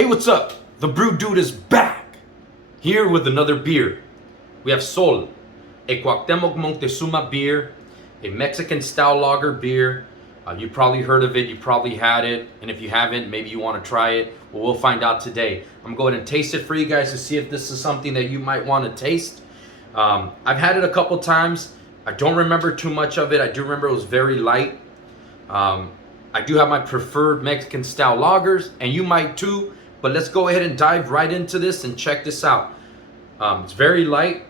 Hey, what's up? The Brew Dude is back, here with another beer. We have Sol, a Cuauhtemoc Moctezuma beer, a Mexican style lager beer. You probably heard of it, you probably had it, and if you haven't, maybe you want to try it. Well, we'll find out today. I'm going and taste it for you guys to see if this is something that you might want to taste. I've had it a couple times. I don't remember too much of it. I do remember it was very light. I do have my preferred Mexican style lagers, and you might too. But let's go ahead and dive right into this and check this out. It's very light,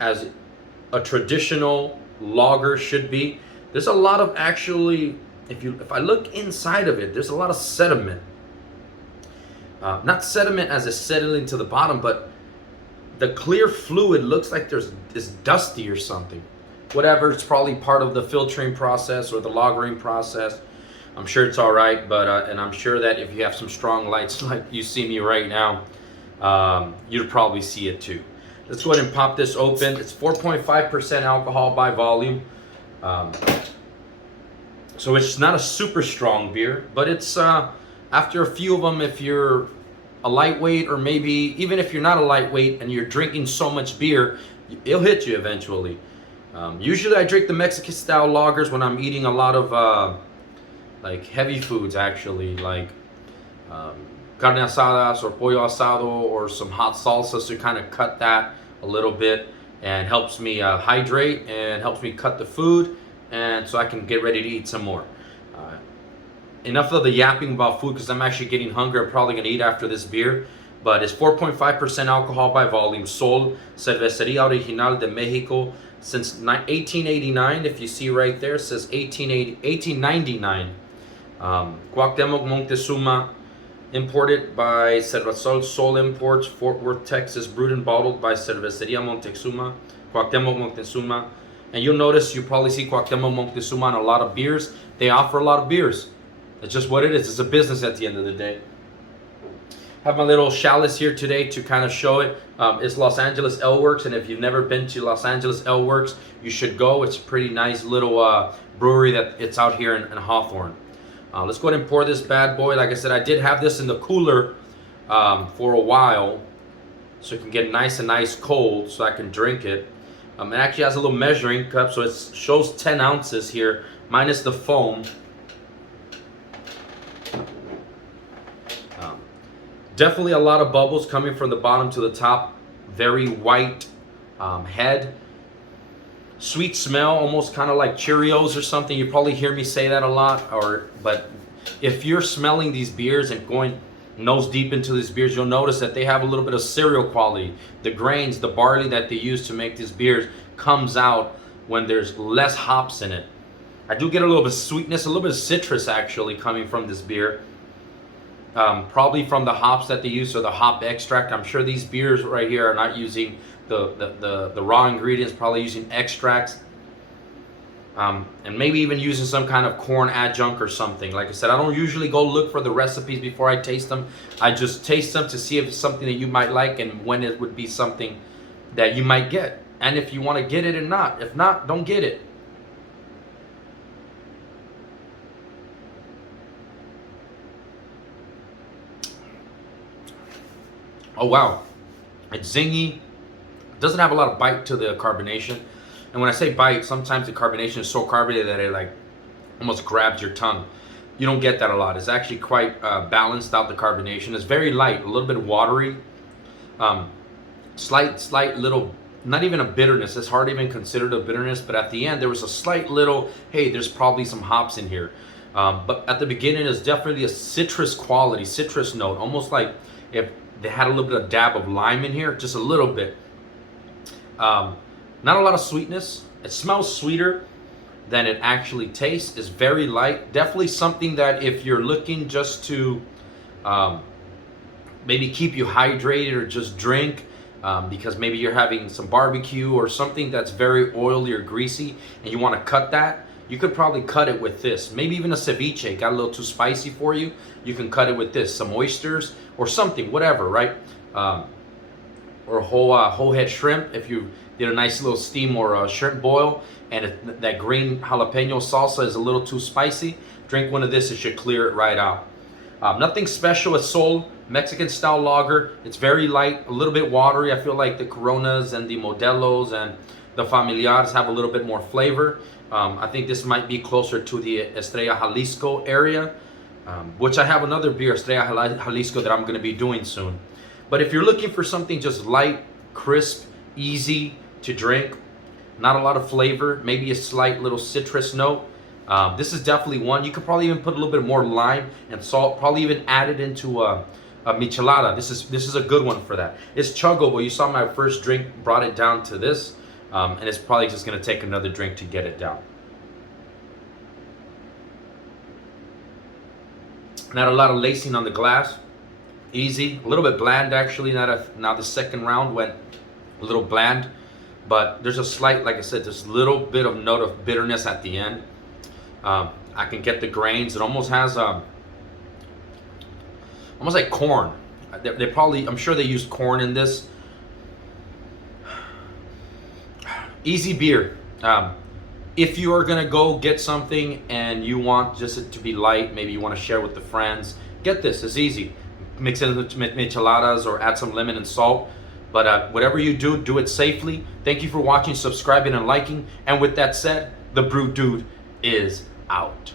as a traditional lager should be. There's a lot of actually, if I look inside of it, there's a lot of sediment. Not sediment as it's settling to the bottom, but the clear fluid looks like it's dusty or something. Whatever, it's probably part of the filtering process or the lagering process. I'm sure it's all right, but and I'm sure that if you have some strong lights like you see me right now, you'll probably see it too. Let's go ahead and pop this open. It's 4.5% alcohol by volume. So it's not a super strong beer, but it's after a few of them, if you're a lightweight, or maybe even if you're not a lightweight and you're drinking so much beer, it'll hit you eventually. Usually I drink the Mexican style lagers when I'm eating a lot of like heavy foods, actually, like carne asadas or pollo asado or some hot salsas to kind of cut that a little bit, and helps me hydrate and helps me cut the food, and so I can get ready to eat some more. Enough of the yapping about food, because I'm actually getting hungry. I'm probably going to eat after this beer. But it's 4.5% alcohol by volume. Sol, Cervecería Original de Mexico. Since 1889, if you see right there, it says 1899. Cuauhtemoc Moctezuma, imported by Cervasol Sol Imports, Fort Worth, Texas. Brewed and bottled by Cervecería Moctezuma, Cuauhtemoc Moctezuma. And you'll notice, you probably see Cuauhtemoc Moctezuma on a lot of beers. They offer a lot of beers. It's just what it is. It's a business at the end of the day. Have my little chalice here today to kind of show it. It's Los Angeles Ale Works, and if you've never been to Los Angeles Ale Works, you should go. It's a pretty nice little brewery that it's out here in Hawthorne. Let's go ahead and pour this bad boy. Like I said, I did have this in the cooler for a while, so it can get nice and nice cold, so I can drink it. It actually has a little measuring cup, so it shows 10 ounces here, minus the foam. Definitely a lot of bubbles coming from the bottom to the top. Very white head. Sweet smell, almost kind of like Cheerios or something. You probably hear me say that a lot. But if you're smelling these beers and going nose deep into these beers, you'll notice that they have a little bit of cereal quality. The grains, the barley that they use to make these beers comes out when there's less hops in it. I do get a little bit of sweetness, a little bit of citrus actually coming from this beer. Probably from the hops that they use, or the hop extract. I'm sure these beers right here are not using the raw ingredients, probably using extracts, and maybe even using some kind of corn adjunct or something. Like I said, I don't usually go look for the recipes before I taste them. I just taste them to see if it's something that you might like, and when it would be something that you might get, and if you want to get it or not. If not, don't get it. Oh wow, it's zingy. Doesn't have a lot of bite to the carbonation. And when I say bite, sometimes the carbonation is so carbonated that it like almost grabs your tongue. You don't get that a lot. It's actually quite balanced out, the carbonation. It's very light, a little bit watery. Slight little, not even a bitterness. It's hard to even considered a bitterness, but at the end there was a slight little, hey, there's probably some hops in here. But at the beginning, it's definitely a citrus quality, citrus note, almost like if they had a little bit of dab of lime in here, just a little bit. Not a lot of sweetness. It smells sweeter than it actually tastes. It's very light. Definitely something that if you're looking just to maybe keep you hydrated or just drink, because maybe you're having some barbecue or something that's very oily or greasy and you want to cut that, you could probably cut it with this. Maybe even a ceviche got a little too spicy for you. You can cut it with this, some oysters or something, whatever, right? Or whole head shrimp. If you did a nice little steam or a shrimp boil, and that green jalapeno salsa is a little too spicy, drink one of this. It should clear it right out. Nothing special. It's Sol Mexican style lager. It's very light, a little bit watery. I feel like the Coronas and the Modelos and the Familiares have a little bit more flavor. I think this might be closer to the Estrella Jalisco area, which I have another beer, Estrella Jalisco, that I'm going to be doing soon. But if you're looking for something just light, crisp, easy to drink, not a lot of flavor, maybe a slight little citrus note, this is definitely one. You could probably even put a little bit more lime and salt, probably even add it into a michelada. This is a good one for that. It's chuggable. You saw my first drink brought it down to this, and it's probably just going to take another drink to get it down. Not a lot of lacing on the glass. Easy, a little bit bland actually. Now the second round went a little bland, but there's a slight, like I said, this little bit of note of bitterness at the end. I can get the grains. It almost has almost like corn. They probably, I'm sure they used corn in this. Easy beer. If you are gonna go get something and you want just it to be light, maybe you want to share with the friends, get this. It's easy. Mix it with micheladas or add some lemon and salt. But whatever you do, do it safely. Thank you for watching, subscribing, and liking. And with that said, the Brew Dude is out.